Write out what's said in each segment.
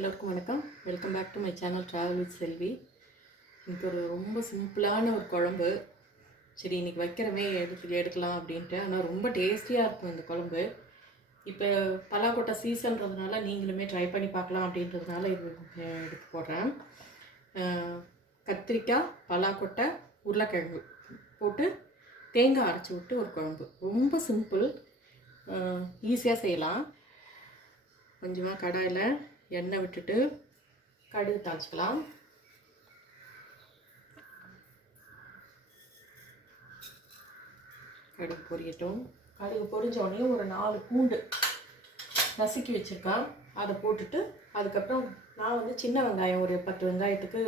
எல்லோருக்கும் வணக்கம். Welcome back to my channel travel with Selvi. இன்றைக்கி ரொம்ப சிம்பிளான ஒரு குழம்பு. சரி, இன்றைக்கி வைக்கிறவே எடுக்கலாம் அப்படின்ட்டு. ஆனால் ரொம்ப டேஸ்டியாக இருக்கும் இந்த குழம்பு. இப்போ பலாக்கொட்டை சீசன்றதுனால நீங்களுமே ட்ரை பண்ணி பார்க்கலாம் அப்படின்றதுனால இது எடுத்து போடுறேன். கத்திரிக்காய், பலாக்கொட்டை, உருளைக்கிழங்கு போட்டு தேங்காய் அரைச்சி விட்டு ஒரு குழம்பு. ரொம்ப சிம்பிள், ஈஸியாக செய்யலாம். கொஞ்சமாக கடாயில் எண்ணெய் விட்டுட்டு கடுகு தாளிச்சிக்கலாம். கடுகு பொரியட்டும். கடுகு பொரிஞ்சோடனே ஒரு 4 பூண்டு நசுக்கி வச்சுருக்கேன், அதை போட்டுட்டு அதுக்கப்புறம் நான் சின்ன வெங்காயம் ஒரு 10 வெங்காயத்துக்கு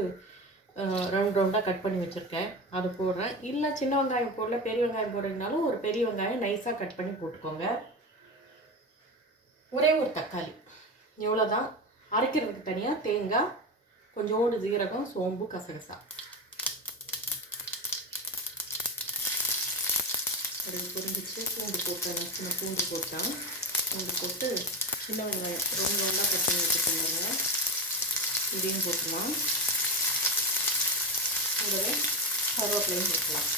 ரவுண்டாக கட் பண்ணி வச்சுருக்கேன், அதை போடுறேன். இல்லை சின்ன வெங்காயம் போடல, பெரிய வெங்காயம் போடுறதுனாலும் ஒரு பெரிய வெங்காயம் நைஸாக கட் பண்ணி போட்டுக்கோங்க. ஒரே ஒரு தக்காளி, இவ்வளோதான். அரைக்கிறதுக்கு தனியாக தேங்காய், கொஞ்சோண்டு ஜீரகம், சோம்பு, கசகசா. கடுகு பொரிஞ்சிச்சு. பூண்டு போட்டேன், சின்ன பூண்டு போட்டேன். பூண்டு போட்டு சின்ன வெங்காயம் ரவுண்டாக கட் பண்ணி வச்சுக்கோங்க, இதையும் போட்டுக்கலாம். கூடவே கருவேப்பிலையும் போட்டுக்கலாம்.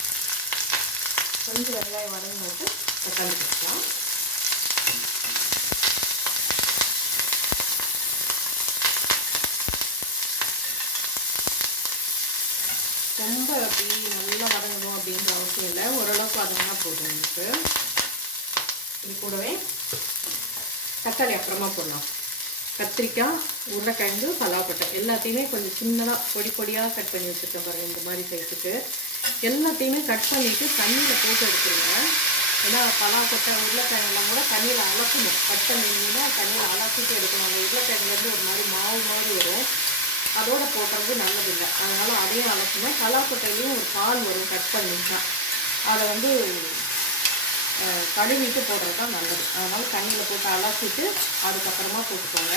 கொஞ்சம் வெங்காயம் வதங்கி போட்டு தக்காளி போட்டுக்கலாம். ரொம்ப அப்படி நல்லா வதங்கணும் அப்படின்ற அவசியம் இல்லை, ஓரளவுக்கு வதங்கினா போதும் உங்களுக்கு. இது கூடவே தக்காளி அப்புறமா போடலாம். கத்திரிக்காய், உருளைக்கிழங்கு, பலாக்கொட்டை எல்லாத்தையுமே கொஞ்சம் சின்னதாக பொடி பொடியாக கட் பண்ணி வச்சுருக்கேன் பாருங்கள், இந்த மாதிரி சைஸுக்கு. எல்லாத்தையுமே கட் பண்ணிவிட்டு தண்ணியில் போட்டு எடுத்துருங்க. ஏன்னா பலாக்கொட்டை, உருளைக்கிழங்குலாம் கூட தண்ணியில் அலக்கணும். கட் பண்ணிங்கன்னா தண்ணியில் அலக்கிட்டு எடுக்கணும். அந்த உருளைக்கிழங்குலேருந்து ஒரு மாதிரி மாவு மாதிரி வரும், அதோடு போடுறது நல்லதில்லை. அதனால் அதையும் அலக்கணும். பலாக்கொட்டையிலையும் ஒரு பால் வரும் கட் பண்ணிட்டா, அதை கழுவிட்டு போடுறது தான் நல்லது. அதனால் தண்ணியில் போட்டு அலக்கிட்டு அதுக்கப்புறமா போட்டுக்கோங்க.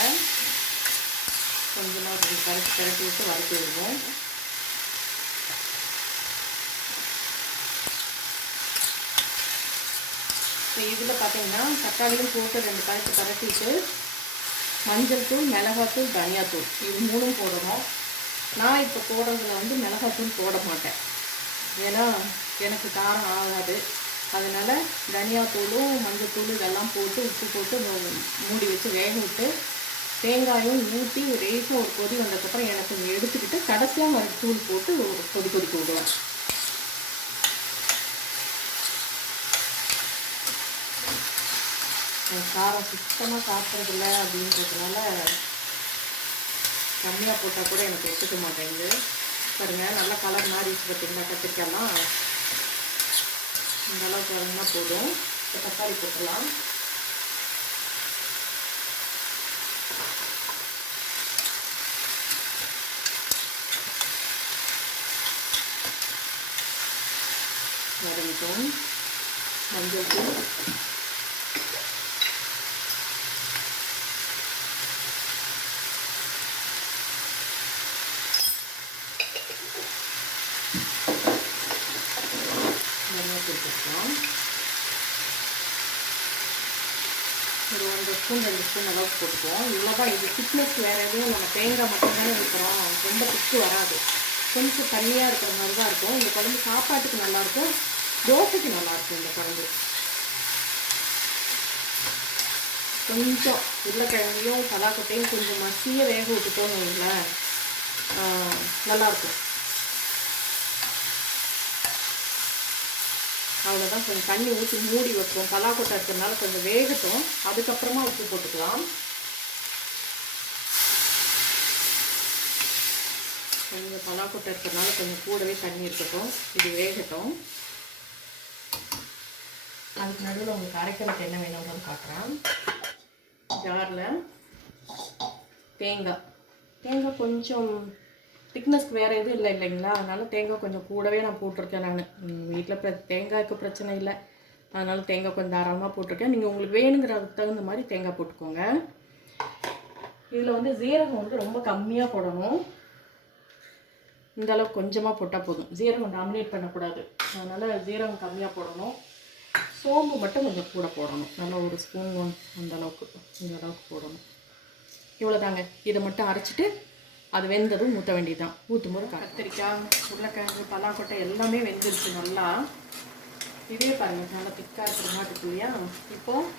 கொஞ்சமாக கரட்டி விட்டு வறுத்து விடுவோம். இப்போ இதில் பார்த்தீங்கன்னா தக்காளியும் போட்டு 2 பரட்டிட்டு மஞ்சள் தூள், மிளகாத்தூள், தனியாத்தூள் இது 3 போடணும். நான் இப்போ போடுறதுல மிளகாத்தூள் போட மாட்டேன், ஏன்னா எனக்கு காரம் ஆகாது. அதனால் தனியாத்தூளும் மஞ்சள் தூள் இதெல்லாம் போட்டு உப்பு போட்டு மூடி வச்சு வேக விட்டு தேங்காயும் ஊற்றி ரேஸும் ஒரு கொதி வந்ததுக்கப்புறம் எனக்கு எடுத்துக்கிட்டு கடைசியாக ஒரு தூள் போட்டு ஒரு கொதிக்க விடுவேன். காரம் சுத்தமாக சாப்பிட்றதில்ல அப்படின்றதுனால கம்மியாக போட்டால் கூட எனக்கு எடுத்துக்க மாட்டேங்குது. பாருங்கள், நல்லா கலர் மாறிடுச்சு பார்த்தீங்கன்னா. கத்திரிக்காயெல்லாம் இந்த அளவுக்கு வரணும்னா போதும். இப்போ தக்காளி போட்டுடலாம். வதங்கிட்டோம். மஞ்சள் தூள், கொடுத்துருக்கோம். ஒரு 1 ஸ்பூன் 2 ஸ்பூன் அளவுக்கு போட்டுக்குவோம். இவ்வளோதான். இது திக்னஸ் வேறு எதுவும் நம்ம தேங்காய் மட்டும்தானே ஊற்றுறோம், ரொம்ப திக்கு வராது. கொஞ்சம் தண்ணியாக இருக்கிற மாதிரி தான் இருக்கும். இந்த குழம்பு சாப்பாட்டுக்கு நல்லாயிருக்கும், தோசைக்கு நல்லாயிருக்கும். இந்த குழம்பு கொஞ்சம் உருளைக்கிழங்கையும் பலாக்கொட்டையும் கொஞ்சம் மசிய வேக விட்டுட்டோன்னு வைங்களேன், நல்லாயிருக்கும். அவ்வளோதான். கொஞ்சம் தண்ணி ஊற்றி மூடி வைப்போம். பலாக்கொட்டை இருக்கிறதுனால கொஞ்சம் வேகட்டும், அதுக்கப்புறமா உப்பு போட்டுக்கலாம். கொஞ்சம் பலாக்கொட்டை இருக்கிறதுனால கொஞ்சம் கூடவே தண்ணி இருக்கட்டும், இது வேகட்டும். அதுக்கு நடுவில் உங்களுக்கு அரைக்கிறதுக்கு என்ன வேணும்னு காட்டுறேன். ஜாரில் தேங்காய் கொஞ்சம் திக்னஸ்க்கு வேறு எதுவும் இல்லைங்களா, அதனால் தேங்காய் கொஞ்சம் கூடவே நான் போட்டிருக்கேன். நான் வீட்டில் தேங்காய்க்கு பிரச்சனை இல்லை, அதனால் தேங்காய் கொஞ்சம் தாராளமாக போட்டிருக்கேன். நீங்கள் உங்களுக்கு வேணுங்கிறதுக்கு தகுந்த மாதிரி தேங்காய் போட்டுக்கோங்க. இதில் ஜீரகம் ரொம்ப கம்மியாக போடணும். இந்த அளவுக்கு கொஞ்சமாக போட்டால் போதும். ஜீரகம் டாமினேட் பண்ணக்கூடாது, அதனால் ஜீரகம் கம்மியாக போடணும். சோம்பு மட்டும் கொஞ்சம் கூட போடணும், நல்லா 1 ஸ்பூன் அந்த அளவுக்கு, இந்த அளவுக்கு போடணும். இவ்வளோதாங்க. இதை மட்டும் அரைச்சிட்டு அது வெந்ததும் ஊற்ற வேண்டியதுதான். ஊற்றும் போது கத்திரிக்காய், உருளைக்கிழங்கு, பலாக்கொட்டை எல்லாமே வெந்துருச்சு நல்லா. இதே பாருங்கள் நல்லா திக்காக இருக்கிற மாதிரி இருக்கு இல்லையா? இப்போது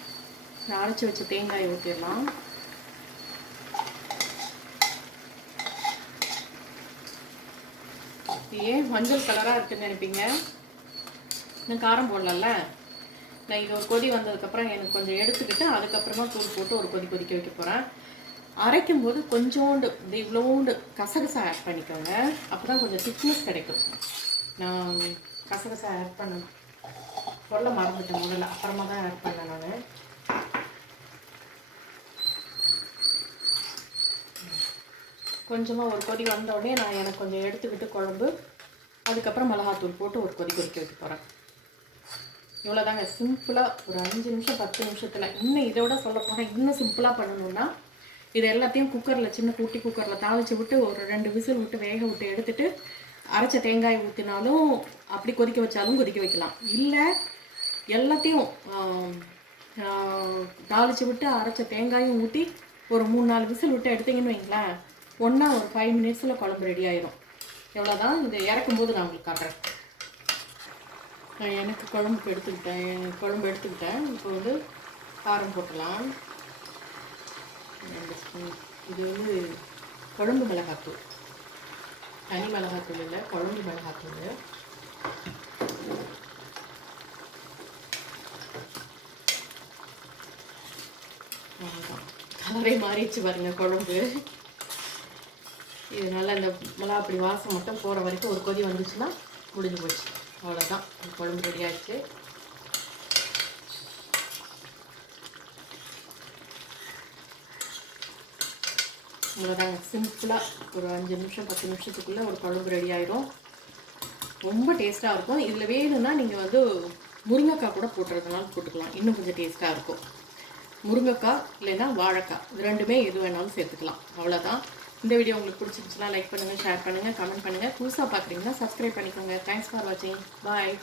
நான் அரைச்சி வச்ச தேங்காயை ஊற்றிடலாம். ஏன் மஞ்சள் கலராக இருக்குன்னு நினைப்பீங்க, நான் காரம் போடலல்ல. நான் இது ஒரு கொதி வந்ததுக்கப்புறம் எனக்கு கொஞ்சம் எடுத்துக்கிட்டு அதுக்கப்புறமா தூள் போட்டு ஒரு கொதிக்க வைக்க போகிறேன். அரைக்கும் போது கொஞ்சோண்டு இந்த இவ்வளோண்டு கசகசா ஆட் பண்ணிக்கோங்க. அப்போ தான் கொஞ்சம் திக்னஸ் கிடைக்கும். நான் கசகசா ஆட் பண்ண சொல்ல மறந்துட்டேன் முதல்ல, அப்புறமா தான் ஆட் பண்ணேன் நான். கொஞ்சமாக ஒரு கொதி வந்தோடனே நான் எனக்கு கொஞ்சம் எடுத்துக்கிட்டு குழம்பு, அதுக்கப்புறம் மிளகாத்தூள் போட்டு ஒரு கொதிக்க வைக்க போகிறேன். இவ்வளோதாங்க. சிம்பிளாக ஒரு 5 நிமிஷம் 10 நிமிஷத்தில். இன்னும் இதோட சொல்ல போனால் இன்னும் சிம்பிளாக பண்ணணுன்னா, இது எல்லாத்தையும் குக்கரில் சின்ன குட்டி குக்கரில் தாளித்து விட்டு ஒரு 2 விசில் விட்டு வேக விட்டு எடுத்துகிட்டு அரைச்ச தேங்காய் ஊற்றினாலும் அப்படி கொதிக்க வச்சாலும் கொதிக்க வைக்கலாம். இல்லை எல்லாத்தையும் தாளித்து விட்டு அரைச்ச தேங்காயும் ஊற்றி ஒரு 3-4 விசில் விட்டு எடுத்திங்கன்னு வைங்களேன், ஒன்றா ஒரு 5 மினிட்ஸில் குழம்பு ரெடி ஆயிரும். எவ்வளோதான். இதை இறக்கும்போது நான் உங்களுக்கு காட்டுறேன். எனக்கு குழம்பு எடுத்துக்கிட்டேன். இப்போ வந்து காரம் போட்டலாம். 2 ஸ்பூன். இது வந்து குழம்பு மிளகாத்தூள், தனி மிளகாத்தூள் இல்லை, குழம்பு மிளகாத்தூள். கலரே மாறிடுச்சு பாருங்க குழம்பு. இதனால இந்த மிளகா அப்படி வாசம் மட்டும் போகிற வரைக்கும் ஒரு கொதி வந்துச்சுன்னா முடிஞ்சு போச்சு. அவ்வளோதான், குழம்பு ரெடி ஆகிடுச்சு. அவ்வளோதாங்க. சிம்பிளாக ஒரு 5 நிமிஷம் 10 நிமிஷத்துக்குள்ளே ஒரு குழம்பு ரெடி ஆயிரும். ரொம்ப டேஸ்ட்டாக இருக்கும். இதில் வேணும்னா நீங்கள் வந்து முருங்கைக்காய் கூட போட்டுறதுனால போட்டுக்கலாம், இன்னும் கொஞ்சம் டேஸ்ட்டாக இருக்கும். முருங்கைக்காய் இல்லைன்னா வாழைக்காய், இது ரெண்டுமே எது வேணாலும் சேர்த்துக்கலாம். அவ்வளோதான். இந்த வீடியோ உங்களுக்கு பிடிச்சிருந்துச்சுன்னா லைக் பண்ணுங்கள், ஷேர் பண்ணுங்கள், கமெண்ட் பண்ணுங்கள். புதுசாக பார்க்குறீங்கன்னா சப்ஸ்கிரைப் பண்ணிக்கோங்க. தேங்க்ஸ் ஃபார் வாட்சிங். பாய்.